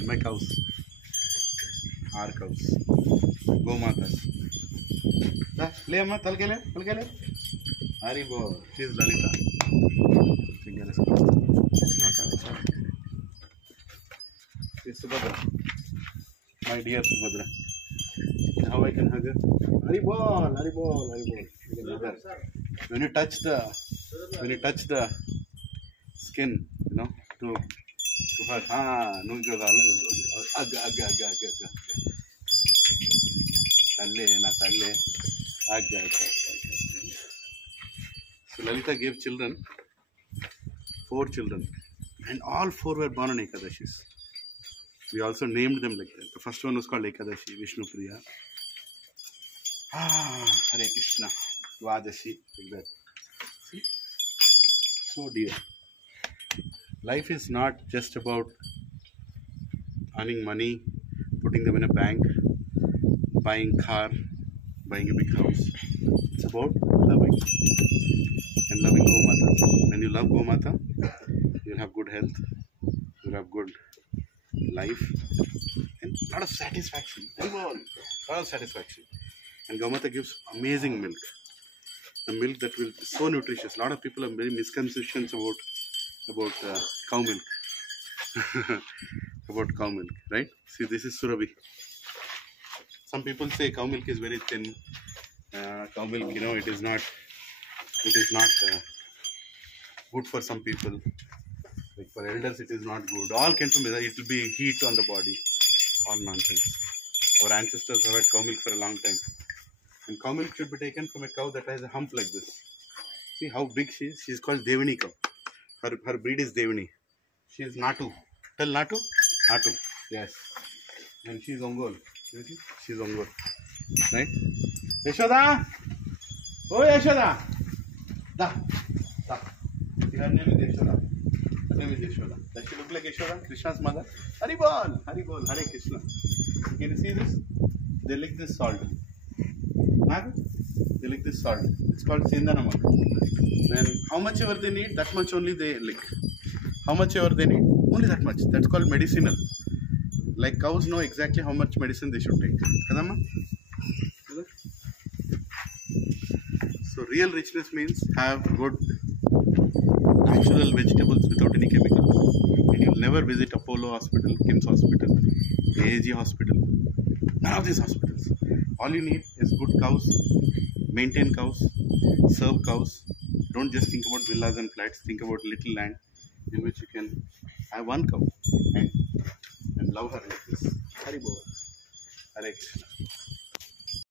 and my cows, our cows, go matas. Le amma, talkele. Hari bol. She's Lalita. She's Subhadra. My dear Subhadra. How I can hug her? Hari bol. When you touch the skin, to hurt. No good. Aga. Talle. Aga. So Lalita gave 4 children, and all 4 were born on Ekadashis. We also named them like that. The first one was called Ekadashi, Vishnu Priya. Hare Krishna, Dwadashi, like that. See? So dear. Life is not just about earning money, putting them in a bank, buying car, buying a big house. It's about loving. And loving Gomata. When you love Gomata, you'll have good health, you'll have good life, and a lot of satisfaction. And Gomata gives amazing milk. The milk that will be so nutritious. A lot of people have very misconceptions about cow milk. About cow milk, right? See, this is Surabhi. Some people say cow milk is very thin. Cow milk, it is not good for some people. Like for elders, it is not good. All came from it will be heat on the body. All nonsense. Our ancestors have had cow milk for a long time. And cow milk should be taken from a cow that has a hump like this. See how big she is? She is called Devani cow. Her breed is Devani. She is Natu. Tell Natu? Natu. Yes. And she is Ongol. She is Ongol. Right? Yashoda! Oh Yashoda! Da. Her name is Yashoda. Does she look like Yashoda? Krishna's mother? Haribol, Hare Krishna. Can you see this? They lick this salt. They lick this salt. It's called Sindanamak. Then how much ever they need, that much only they lick. How much ever they need, only that much. That's called medicinal. Like cows know exactly how much medicine they should take. Kadamma? So real richness means have good natural vegetables without any chemicals. And you'll never visit Apollo Hospital, KIMS Hospital, AAG Hospital, none of these hospitals. All you need is good cows, maintain cows, serve cows. Don't just think about villas and flats, think about little land in which you can have one cow and love her like this. Haribol. Hare Krishna.